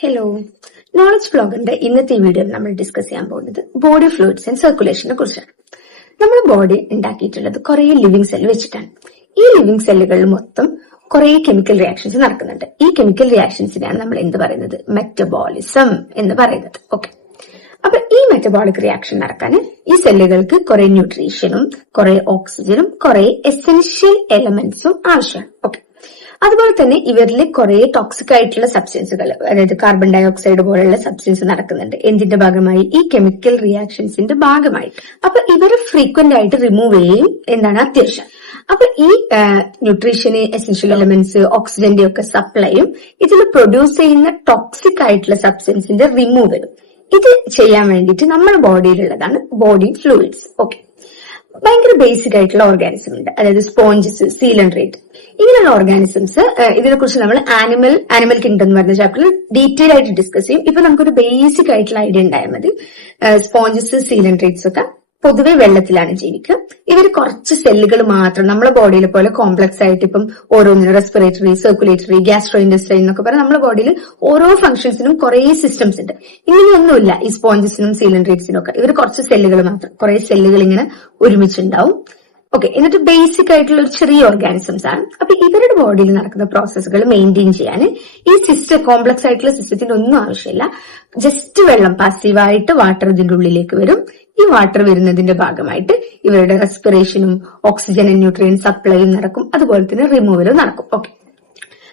Hello, knowledge ബ്ലോഗിന്റെ ഇന്നത്തെ വീഡിയോയിൽ നമ്മൾ ഡിസ്കസ് ചെയ്യാൻ പോകുന്നത് ബോഡി ഫ്ലൂയിഡ്സ് ആൻഡ് സർക്കുലേഷനെ കുറിച്ചാണ്. നമ്മുടെ ബോഡി ഉണ്ടാക്കിയിട്ടുള്ളത് കുറെ ലിവിങ് സെൽ വെച്ചിട്ടാണ്. ഈ ലിവിങ് സെല്ലുകളിൽ മൊത്തം കുറെ കെമിക്കൽ റിയാക്ഷൻസ് നടക്കുന്നുണ്ട്. ഈ കെമിക്കൽ റിയാക്ഷൻസിനെയാണ് നമ്മൾ എന്ത് പറയുന്നത്, മെറ്റബോളിസം എന്ന് പറയുന്നത്. ഓക്കെ, അപ്പൊ ഈ മെറ്റബോളിക് റിയാക്ഷൻ നടക്കാൻ ഈ സെല്ലുകൾക്ക് കുറെ ന്യൂട്രീഷനും കുറെ ഓക്സിജനും കുറെ എസെൻഷ്യൽ എലമെന്റ്സും ആവശ്യമാണ്. ഓക്കെ, അതുപോലെ തന്നെ ഇവരിൽ കുറെ ടോക്സിക് ആയിട്ടുള്ള സബ്സ്റ്റൻസുകൾ, അതായത് കാർബൺ ഡൈ ഓക്സൈഡ് പോലുള്ള സബ്സ്റ്റൻസ് നടക്കുന്നുണ്ട്. എന്തിന്റെ ഭാഗമായി? ഈ കെമിക്കൽ റിയാക്ഷൻസിന്റെ ഭാഗമായിട്ട്. അപ്പൊ ഇവര് ഫ്രീക്വന്റ് ആയിട്ട് റിമൂവ് ചെയ്യും എന്താണ് അത്യാവശ്യം. അപ്പൊ ഈ ന്യൂട്രീഷന്, എസെൻഷ്യൽ എലമെന്റ്സ്, ഓക്സിജന്റെ ഒക്കെ സപ്ലൈയും ഇതിൽ പ്രൊഡ്യൂസ് ചെയ്യുന്ന ടോക്സിക് ആയിട്ടുള്ള സബ്സ്റ്റൻസിന്റെ റിമൂവലും ഇത് ചെയ്യാൻ വേണ്ടിയിട്ട് നമ്മുടെ ബോഡിയിലുള്ളതാണ് ബോഡി ഫ്ലൂയിഡ്സ്. ഓക്കെ, ഭയങ്കര ബേസിക് ആയിട്ടുള്ള ഓർഗാനിസം ഉണ്ട്, അതായത് സ്പോഞ്ചസ്, സീലൻഡ്രേറ്റ്, ഇങ്ങനെയുള്ള ഓർഗാനിസംസ്. ഇതിനെക്കുറിച്ച് നമ്മൾ ആനിമൽ കിങ്ഡം എന്ന് പറയുന്ന ചാപ്റ്ററിൽ ഡീറ്റെയിൽ ആയിട്ട് ഡിസ്കസ് ചെയ്യും. ഇപ്പൊ നമുക്കൊരു ബേസിക് ആയിട്ടുള്ള ഐഡിയ ഉണ്ടായാൽ മതി. സ്പോഞ്ചസ്, സീലൻഡ്രേറ്റ്സ് ഒക്കെ പൊതുവെ വെള്ളത്തിലാണ് ജീവിക്കുക. ഇവർ കുറച്ച് സെല്ലുകൾ മാത്രം, നമ്മളെ ബോഡിയിലെ പോലെ കോംപ്ലക്സ് ആയിട്ട് ഇപ്പം ഓരോന്നിനും റെസ്പിറേറ്ററി, സർക്കുലേറ്ററി, ഗ്യാസ്ട്രോ ഇൻഡസ്ട്രൈൻ എന്നൊക്കെ പറഞ്ഞാൽ നമ്മുടെ ബോഡിയിൽ ഓരോ ഫംഗ്ഷൻസിനും കുറെ സിസ്റ്റംസ് ഉണ്ട്. ഇങ്ങനെയൊന്നുമില്ല ഈ സ്പോഞ്ചസിനും സീലൻഡ്രേറ്റ്സിനും ഒക്കെ. ഇവർ കുറച്ച് സെല്ലുകൾ മാത്രം, കുറെ സെല്ലുകൾ ഇങ്ങനെ ഒരുമിച്ചുണ്ടാവും. ഓക്കെ, എന്നിട്ട് ബേസിക് ആയിട്ടുള്ള ഒരു ചെറിയ ഓർഗാനിസംസ് ആണ്. അപ്പൊ ഇവരുടെ ബോഡിയിൽ നടക്കുന്ന പ്രോസസ്സുകൾ മെയിൻറ്റെയിൻ ചെയ്യാൻ ഈ സിസ്റ്റം, കോംപ്ലക്സ് ആയിട്ടുള്ള സിസ്റ്റത്തിന്റെ ഒന്നും ആവശ്യമില്ല. ജസ്റ്റ് വെള്ളം, പാസീവായിട്ട് വാട്ടർ ഇതിന്റെ ഉള്ളിലേക്ക് വരും. ഈ വാട്ടർ വരുന്നതിന്റെ ഭാഗമായിട്ട് ഇവരുടെ റെസ്പിറേഷനും ഓക്സിജൻ ആൻഡ് ന്യൂട്രിയൻ സപ്ലൈയും നടക്കും, അതുപോലെ തന്നെ റിമൂവലും നടക്കും. ഓക്കെ,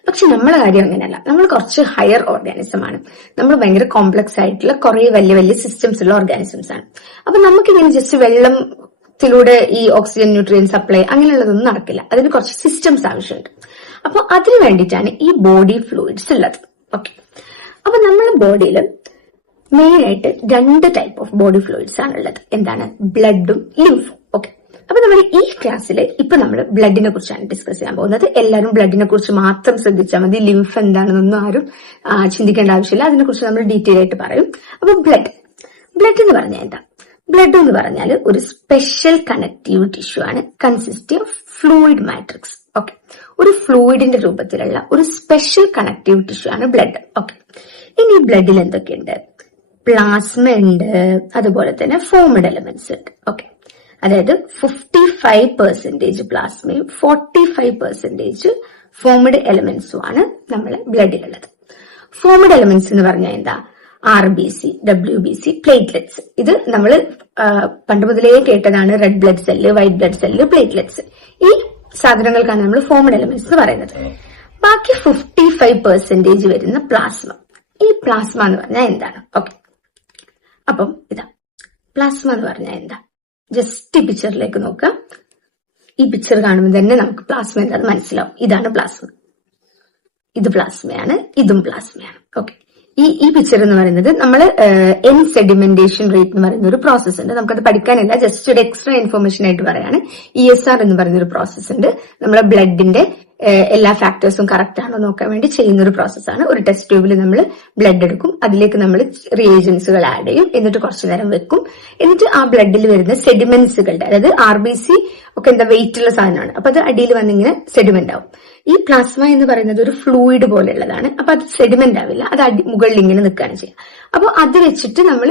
പക്ഷെ നമ്മളെ കാര്യം അങ്ങനെയല്ല. നമ്മൾ കുറച്ച് ഹയർ ഓർഗാനിസം ആണ്. നമ്മൾ ഭയങ്കര കോംപ്ലക്സ് ആയിട്ടുള്ള കുറെ വലിയ വലിയ സിസ്റ്റംസ് ഉള്ള ഓർഗാനിസംസ് ആണ്. അപ്പൊ നമുക്കിങ്ങനെ ജസ്റ്റ് വെള്ളത്തിലൂടെ ഈ ഓക്സിജൻ, ന്യൂട്രിയൻ സപ്ലൈ അങ്ങനെയുള്ളതൊന്നും നടക്കില്ല. അതിന് കുറച്ച് സിസ്റ്റംസ് ആവശ്യമുണ്ട്. അപ്പൊ അതിനു വേണ്ടിയിട്ടാണ് ഈ ബോഡി ഫ്ലൂയിഡ്സ് ഉള്ളത്. ഓക്കെ, അപ്പൊ നമ്മുടെ ബോഡിയിൽ മെയിൻ ആയിട്ട് രണ്ട് ടൈപ്പ് ഓഫ് ബോഡി ഫ്ലൂയിഡ്സ് ആണ് ഉള്ളത്. എന്താണ്? ബ്ലഡും ലിംഫും. ഓക്കെ, അപ്പൊ നമ്മൾ ഈ ക്ലാസ്സിൽ ഇപ്പൊ നമ്മൾ ബ്ലഡിനെ കുറിച്ചാണ് ഡിസ്കസ് ചെയ്യാൻ പോകുന്നത്. എല്ലാവരും ബ്ലഡിനെ കുറിച്ച് മാത്രം ശ്രദ്ധിച്ചാൽ മതി. ലിംഫ് എന്താണെന്നൊന്നും ആരും ചിന്തിക്കേണ്ട ആവശ്യമില്ല. അതിനെക്കുറിച്ച് നമ്മൾ ഡീറ്റെയിൽ ആയിട്ട് പറയും. അപ്പൊ ബ്ലഡ് എന്ന് പറഞ്ഞാൽ എന്താ? ബ്ലഡ് എന്ന് പറഞ്ഞാൽ ഒരു സ്പെഷ്യൽ കണക്റ്റീവ് ടിഷ്യൂ ആണ്, consist of fluid matrix. Okay, ഒരു ഫ്ലൂയിഡിന്റെ രൂപത്തിലുള്ള ഒരു സ്പെഷ്യൽ കണക്റ്റീവ് ടിഷ്യൂ ആണ് ബ്ലഡ്. ഓക്കെ, ഇനി ബ്ലഡിൽ എന്തൊക്കെയുണ്ട്? പ്ലാസ്മ ഉണ്ട്, അതുപോലെ തന്നെ ഫോംഡ് എലമെന്റ്സ് ഉണ്ട്. ഓക്കെ, അതായത് 55% പ്ലാസ്മയും 45% ഫോംഡ് എലമെന്റ്സും ആണ് നമ്മളെ ബ്ലഡിലുള്ളത്. ഫോംഡ് എലമെന്റ്സ് എന്ന് പറഞ്ഞാൽ എന്താ? RBC, WBC, platelets. ഇത് നമ്മൾ പണ്ട് മുതലേ കേട്ടതാണ്. Red blood cell, white blood cell, platelets. ഈ സാധനങ്ങൾക്കാണ് നമ്മൾ ഫോംഡ് എലമെന്റ്സ് എന്ന് പറയുന്നത്. ബാക്കി 55% വരുന്ന പ്ലാസ്മ. ഈ പ്ലാസ്മ എന്ന് പറഞ്ഞാൽ എന്താണ്? ഓക്കെ, അപ്പം ഇതാ പ്ലാസ്മ എന്ന് പറഞ്ഞാൽ എന്താ? ജസ്റ്റ് ഈ പിക്ചറിലേക്ക് നോക്കുക. ഈ പിക്ചർ കാണുമ്പോൾ തന്നെ നമുക്ക് പ്ലാസ്മ എന്താണെന്ന് മനസ്സിലാവും. ഇതാണ് പ്ലാസ്മ, ഇത് പ്ലാസ്മയാണ്, ഇതും പ്ലാസ്മയാണ്. ഓക്കെ, ഈ പിക്ചർ എന്ന് പറയുന്നത് നമ്മൾ എൻ സെഡിമെന്റേഷൻ റേറ്റ് എന്ന് പറയുന്ന ഒരു പ്രോസസ് ഉണ്ട്. നമുക്കത് പഠിക്കാനില്ല, ജസ്റ്റ് ഒരു എക്സ്ട്രാ ഇൻഫർമേഷൻ ആയിട്ട് പറയാണ്. ESR എന്ന് പറയുന്ന ഒരു പ്രോസസ് ഉണ്ട്. നമ്മളെ ബ്ലഡിന്റെ എല്ലാ ഫാക്ടേഴ്സും കറക്റ്റ് ആണോ നോക്കാൻ വേണ്ടി ചെയ്യുന്ന ഒരു പ്രോസസ്സാണ്. ഒരു ടെസ്റ്റ് ട്യൂബിൽ നമ്മൾ ബ്ലഡ് എടുക്കും, അതിലേക്ക് നമ്മൾ റിയേജൻസുകൾ ആഡ് ചെയ്യും, എന്നിട്ട് കുറച്ചു നേരം വെക്കും. എന്നിട്ട് ആ ബ്ലഡിൽ വരുന്ന സെഡിമെന്റ്സുകളുടെ, അതായത് RBC ഒക്കെ എന്താ വെയിറ്റ് ഉള്ള സാധനമാണ്. അപ്പൊ അത് അടിയിൽ വന്നിങ്ങനെ സെഡിമെന്റ് ആവും. ഈ പ്ലാസ്മ എന്ന് പറയുന്നത് ഒരു ഫ്ലൂയിഡ് പോലെയുള്ളതാണ്. അപ്പൊ അത് സെഡിമെന്റ് ആവില്ല, അത് മുകളിൽ ഇങ്ങനെ നിൽക്കുകയാണ് ചെയ്യുക. അപ്പൊ അത് വെച്ചിട്ട് നമ്മൾ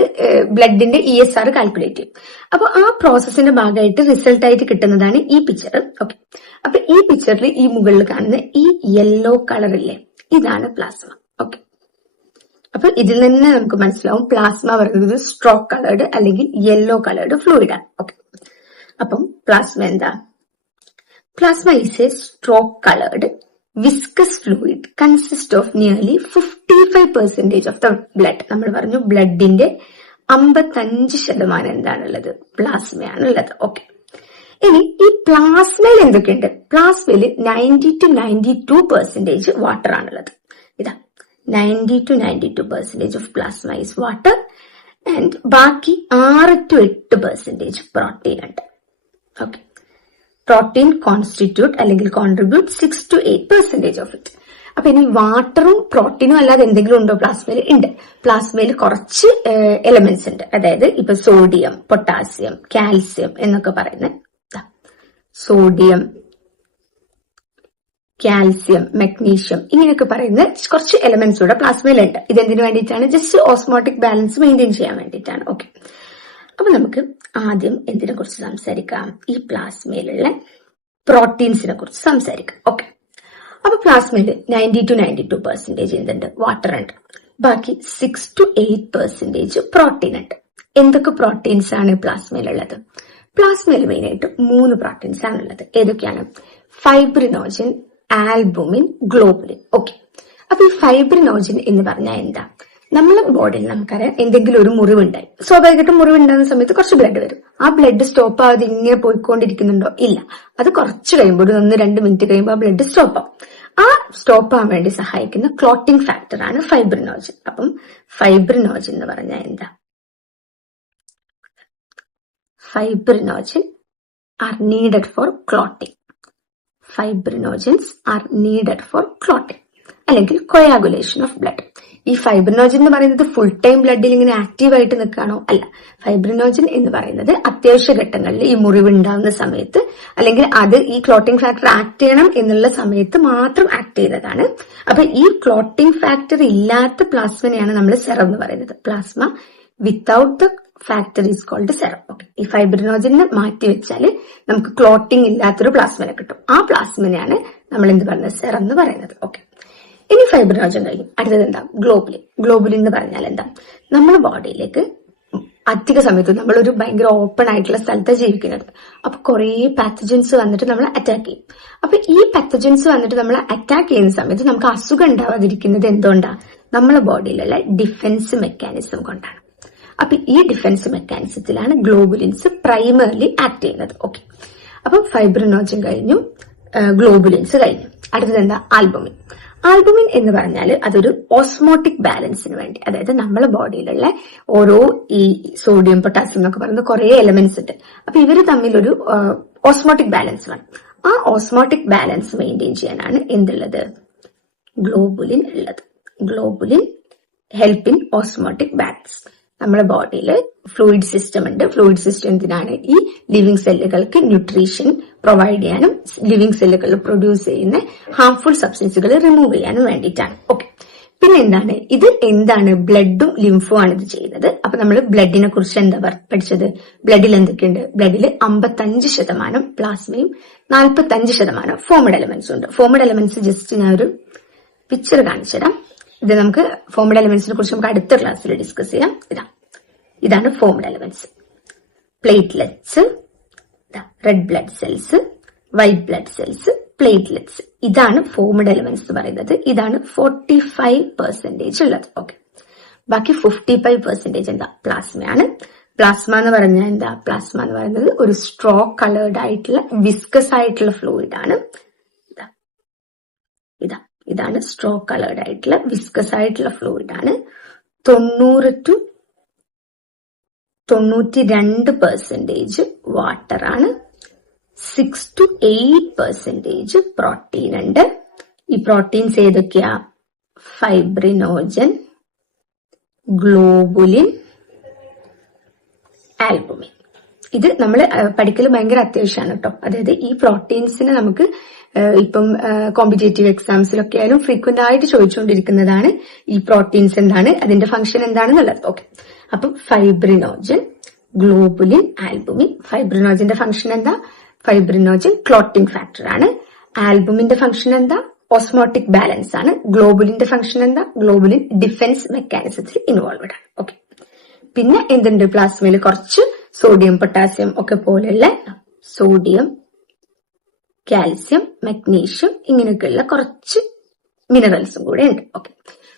ബ്ലഡിന്റെ ESR കാൽക്കുലേറ്റ് ചെയ്യും. അപ്പൊ ആ പ്രോസസ്സിന്റെ ഭാഗമായിട്ട് റിസൾട്ട് ആയിട്ട് കിട്ടുന്നതാണ് ഈ പിക്ചർ. ഓക്കെ, അപ്പൊ ഈ പിക്ചറിൽ ഈ മുകളിൽ കാണുന്ന ഈ യെല്ലോ കളർ ഇല്ലേ, ഇതാണ് പ്ലാസ്മ. ഓക്കെ, അപ്പൊ ഇതിൽ തന്നെ നമുക്ക് മനസ്സിലാവും പ്ലാസ്മ പറയുന്നത് സ്ട്രോക്ക് കളേർഡ് അല്ലെങ്കിൽ യെല്ലോ കളേർഡ് ഫ്ലൂയിഡ് ആണ്. ഓക്കെ, അപ്പം പ്ലാസ്മ എന്താ? Plasma is a straw-colored viscous fluid consist of nearly 55% of the blood. നമ്മൾ പറഞ്ഞു ബ്ലഡിന്റെ 55% എന്താണുള്ളത്? പ്ലാസ്മയാണുള്ളത്. ഓക്കെ, ഇനി ഈ പ്ലാസ്മയിൽ എന്തൊക്കെയുണ്ട്? പ്ലാസ്മയിൽ 90 to 92% വാട്ടർ ആണുള്ളത്. ഇതാ 90 to 92% of plasma is water and ബാക്കി 6 to 8% പ്രോട്ടീൻ ഉണ്ട്. ഓക്കെ, പ്രോട്ടീൻ കോൺസ്റ്റിറ്റ്യൂട്ട് അല്ലെങ്കിൽ കോൺട്രിബ്യൂട്ട് 6 to 8% ഓഫ് ഇറ്റ്. അപ്പൊ ഇനി വാട്ടറും പ്രോട്ടീനും അല്ലാതെ എന്തെങ്കിലും ഉണ്ടോ പ്ലാസ്മയിൽ? ഉണ്ട്. പ്ലാസ്മയിൽ കുറച്ച് എലമെന്റ്സ് ഉണ്ട്, അതായത് ഇപ്പൊ സോഡിയം, പൊട്ടാസ്യം, കാൽസ്യം എന്നൊക്കെ പറയുന്ന സോഡിയം, കാൽസ്യം, മഗ്നീഷ്യം ഇങ്ങനെയൊക്കെ പറയുന്ന കുറച്ച് എലമെന്റ്സ് കൂടെ പ്ലാസ്മയിലുണ്ട്. ഇതെന്തിനു വേണ്ടിയിട്ടാണ്? ജസ്റ്റ് ഓസ്മോട്ടിക് ബാലൻസ് മെയിൻറ്റെയിൻ ചെയ്യാൻ വേണ്ടിയിട്ടാണ്. ഓക്കെ, അപ്പൊ നമുക്ക് ആദ്യം എന്തിനെ കുറിച്ച് സംസാരിക്കാം? ഈ പ്ലാസ്മയിലുള്ള പ്രോട്ടീൻസിനെ കുറിച്ച് സംസാരിക്കാം. ഓക്കെ, അപ്പൊ പ്ലാസ്മയിൽ 90 to 92% എന്തുണ്ട്? വാട്ടർ ഉണ്ട്. ബാക്കി 6 to 8% പ്രോട്ടീൻ ഉണ്ട്. എന്തൊക്കെ പ്രോട്ടീൻസ് ആണ് പ്ലാസ്മയിലുള്ളത്? പ്ലാസ്മയിൽ മെയിൻ ആയിട്ട് 3 പ്രോട്ടീൻസ് ആണുള്ളത്. ഏതൊക്കെയാണ്? Fibrinogen, albumin, globulin. ഓക്കെ, അപ്പൊ ഈ ഫൈബ്രിനോജൻ എന്ന് പറഞ്ഞാൽ എന്താ? നമ്മളെ ബോഡിയിൽ നമുക്കറിയാം എന്തെങ്കിലും ഒരു മുറിവുണ്ടായി, സ്വാഭാവികമായിട്ടും മുറിവുണ്ടാകുന്ന സമയത്ത് കുറച്ച് ബ്ലഡ് വരും. ആ ബ്ലഡ് സ്റ്റോപ്പ് ആവാതെ ഇങ്ങനെ പോയിക്കൊണ്ടിരിക്കുന്നുണ്ടോ? ഇല്ല. അത് കുറച്ച് കഴിയുമ്പോൾ ഒരു 1-2 മിനിറ്റ് കഴിയുമ്പോൾ ആ ബ്ലഡ് സ്റ്റോപ്പ് ആവും. ആ സ്റ്റോപ്പ് ആവാൻ വേണ്ടി സഹായിക്കുന്ന ക്ലോട്ടിംഗ് ഫാക്ടർ ആണ് ഫൈബ്രിനോജൻ. അപ്പം ഫൈബ്രിനോജൻ എന്ന് പറഞ്ഞാൽ എന്താ? Fibrinogen are needed for clotting. Fibrinogens are needed for clotting അല്ലെങ്കിൽ കൊയാഗുലേഷൻ ഓഫ് ബ്ലഡ്. ഈ ഫൈബ്രിനോജൻ എന്ന് പറയുന്നത് ഫുൾ ടൈം ബ്ലഡിൽ ഇങ്ങനെ ആക്റ്റീവ് ആയിട്ട് നിൽക്കുകയാണോ? അല്ല. ഫൈബ്രിനോജൻ എന്ന് പറയുന്നത് അത്യാവശ്യ ഘട്ടങ്ങളിൽ ഈ മുറിവ് ഉണ്ടാകുന്ന സമയത്ത് അല്ലെങ്കിൽ അത് ഈ ക്ലോട്ടിംഗ് ഫാക്ടർ ആക്ട് ചെയ്യണം എന്നുള്ള സമയത്ത് മാത്രം ആക്ട് ചെയ്യുന്നതാണ്. അപ്പൊ ഈ ക്ലോട്ടിംഗ് ഫാക്ടർ ഇല്ലാത്ത പ്ലാസ്മനെയാണ് നമ്മൾ സെറം എന്ന് പറയുന്നത്. Plasma without the factor is called serum. Okay, ഈ ഫൈബ്രിനോജനെ മാറ്റി വെച്ചാൽ നമുക്ക് ക്ലോട്ടിംഗ് ഇല്ലാത്തൊരു പ്ലാസ്മനെ കിട്ടും. ആ പ്ലാസ്മനെയാണ് നമ്മൾ എന്ത് പറയുന്നത്? സെറം എന്ന് പറയുന്നത്. ഓക്കെ, ഇനി ഫൈബ്രിനോജൻ കഴിഞ്ഞു. അടുത്തത് എന്താ? ഗ്ലോബുലിൻ. ഗ്ലോബുലിൻ എന്ന് പറഞ്ഞാൽ എന്താ? നമ്മുടെ ബോഡിയിലേക്ക് അധിക സമയത്ത് നമ്മളൊരു ഭയങ്കര ഓപ്പൺ ആയിട്ടുള്ള സ്ഥലത്താണ് ജീവിക്കുന്നത്. അപ്പൊ കുറെ പാത്തജൻസ് വന്നിട്ട് നമ്മളെ അറ്റാക്ക് ചെയ്യും. അപ്പൊ ഈ പാത്തജൻസ് വന്നിട്ട് നമ്മളെ അറ്റാക്ക് ചെയ്യുന്ന സമയത്ത് നമുക്ക് അസുഖം ഉണ്ടാവാതിരിക്കുന്നത് എന്തുകൊണ്ടാ? നമ്മളെ ബോഡിയിലുള്ള ഡിഫൻസ് മെക്കാനിസം കൊണ്ടാണ്. അപ്പൊ ഈ ഡിഫൻസ് മെക്കാനിസത്തിലാണ് ഗ്ലോബുലിൻസ് പ്രൈമർലി ആക്ട് ചെയ്യുന്നത്. ഓക്കെ, അപ്പൊ ഫൈബ്രിനോജൻ കഴിഞ്ഞു, ഗ്ലോബുലിൻസ് കഴിഞ്ഞു. അടുത്തത് എന്താ? ആൽബുമിൻ. ആൽബുമിൻ എന്ന് പറഞ്ഞാൽ അതൊരു ഓസ്മോട്ടിക് ബാലൻസിന് വേണ്ടി, അതായത് നമ്മളെ ബോഡിയിലുള്ള ഓരോ ഈ സോഡിയം, പൊട്ടാസ്യം എന്നൊക്കെ പറയുന്ന കുറെ എലമെന്റ്സ് ഉണ്ട്. അപ്പൊ ഇവര് തമ്മിലൊരു ഓസ്മോട്ടിക് ബാലൻസ് വേണം. ആ ഓസ്മോട്ടിക് ബാലൻസ് മെയിൻറ്റെയിൻ ചെയ്യാനാണ് എന്തുള്ളത്? ഗ്ലോബുലിൻ ഉള്ളത്. Globulin help in osmotic balance. നമ്മുടെ ബോഡിയിൽ ഫ്ലൂയിഡ് സിസ്റ്റം ഉണ്ട്. ഫ്ലൂയിഡ് സിസ്റ്റം എന്തിനാണ്? ഈ ലിവിങ് സെല്ലുകൾക്ക് ന്യൂട്രീഷൻ പ്രൊവൈഡ് ചെയ്യാനും ലിവിങ് സെല്ലുകൾ പ്രൊഡ്യൂസ് ചെയ്യുന്ന ഹാർംഫുൾ സബ്സ്റ്റൻസുകൾ റിമൂവ് ചെയ്യാനും വേണ്ടിയിട്ടാണ്. ഓക്കെ, പിന്നെ എന്താണ് ഇത്? എന്താണ്? ബ്ലഡും ലിംഫും ആണ് ഇത് ചെയ്യുന്നത്. അപ്പൊ നമ്മൾ ബ്ലഡിനെ കുറിച്ച് എന്താ പഠിച്ചത്? ബ്ലഡിൽ എന്തൊക്കെയുണ്ട്? ബ്ലഡിൽ 55% പ്ലാസ്മയും 45% ഫോമഡ് എലമെന്റ്സും ഉണ്ട്. ഫോമഡ് എലമെന്റ്സ് ജസ്റ്റ് ഞാൻ ഒരു പിക്ചർ കാണിച്ചു തരാം. ഇത് നമുക്ക് ഫോമഡ് എലമെന്റ്സിനെ കുറിച്ച് നമുക്ക് അടുത്ത ക്ലാസ്സിൽ ഡിസ്കസ് ചെയ്യാം. ഇതാണ് formed elements. Platelets, red blood cells, white blood cells, platelets. ഇതാണ് ഫോമഡ് എലമെന്റ്സ് എന്ന് പറയുന്നത്. ഇതാണ് 45% ഉള്ളത്. ഓക്കെ, ബാക്കി 55% എന്താ? പ്ലാസ്മയാണ്. പ്ലാസ്മ എന്ന് പറഞ്ഞാൽ എന്താ? പ്ലാസ്മ എന്ന് പറയുന്നത് ഒരു സ്ട്രോ കളേർഡ് ആയിട്ടുള്ള വിസ്കസ് ആയിട്ടുള്ള ഫ്ലൂയിഡ് ആണ്. ഇതാണ് സ്ട്രോ കളേർഡ് ആയിട്ടുള്ള വിസ്കസ് ആയിട്ടുള്ള ഫ്ലൂയിഡ് ആണ്. 90 to 92% വാട്ടർ ആണ്. 6 to 8% പ്രോട്ടീൻ ഉണ്ട്. ഈ പ്രോട്ടീൻസ് ഏതൊക്കെയാ? Fibrinogen, globulin, albumin. ഇത് നമ്മൾ പഠിക്കൽ ഭയങ്കര അത്യാവശ്യമാണ് കേട്ടോ. അതായത് ഈ പ്രോട്ടീൻസിന് നമുക്ക് ഇപ്പം കോമ്പറ്റേറ്റീവ് എക്സാംസിലൊക്കെ ആയാലും ഫ്രീക്വന്റ് ആയിട്ട് ചോദിച്ചുകൊണ്ടിരിക്കുന്നതാണ് ഈ പ്രോട്ടീൻസ് എന്താണ്, അതിന്റെ ഫംഗ്ഷൻ എന്താണെന്നുള്ളത്. ഓക്കെ, അപ്പം ഫൈബ്രിനോജൻ, ഗ്ലോബുലിൻ, ആൽബുമിൻ. ഫൈബ്രിനോജന്റെ ഫംഗ്ഷൻ എന്താ? ഫൈബ്രിനോജൻ ക്ലോട്ടിംഗ് ഫാക്ടർ ആണ്. ആൽബുമിന്റെ ഫംഗ്ഷൻ എന്താ? ഓസ്മോട്ടിക് ബാലൻസ് ആണ്. ഗ്ലോബുലിന്റെ ഫംഗ്ഷൻ എന്താ? ഗ്ലോബുലിൻ ഡിഫൻസ് മെക്കാനിസത്തിൽ ഇൻവോൾവഡ് ആണ്. ഓക്കെ, പിന്നെ എന്തുണ്ട്? പ്ലാസ്മയിൽ കുറച്ച് സോഡിയം, പൊട്ടാസ്യം ഒക്കെ പോലെയുള്ള സോഡിയം, കാൽസ്യം, മഗ്നീഷ്യം ഇങ്ങനെയൊക്കെയുള്ള കുറച്ച് മിനറൽസും കൂടെ ഉണ്ട്. ഓക്കെ,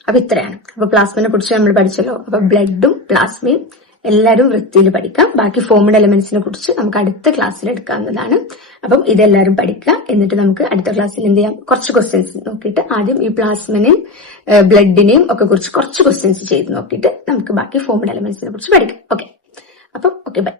അപ്പൊ ഇത്രയാണ്. അപ്പൊ പ്ലാസ്മയെ കുറിച്ച് നമ്മൾ പഠിച്ചല്ലോ. അപ്പൊ ബ്ലഡും പ്ലാസ്മയും എല്ലാവരും വൃത്തിയിൽ പഠിക്കാം. ബാക്കി ഫോമഡ് എലമെന്റ്സിനെ കുറിച്ച് നമുക്ക് അടുത്ത ക്ലാസ്സിൽ എടുക്കാവുന്നതാണ്. അപ്പം ഇതെല്ലാവരും പഠിക്കുക. എന്നിട്ട് നമുക്ക് അടുത്ത ക്ലാസ്സിൽ എന്ത് ചെയ്യാം? കുറച്ച് ക്വസ്റ്റ്യൻസ് നോക്കിയിട്ട് ആദ്യം ഈ പ്ലാസ്മനെയും ബ്ലഡിനെയും ഒക്കെ കുറിച്ച് കുറച്ച് ക്വസ്റ്റ്യൻസ് ചെയ്ത് നോക്കിയിട്ട് നമുക്ക് ബാക്കി ഫോമഡ് എലമെന്റ്സിനെ കുറിച്ച് പഠിക്കാം. ഓക്കെ, അപ്പം ഓക്കെ, ബൈ.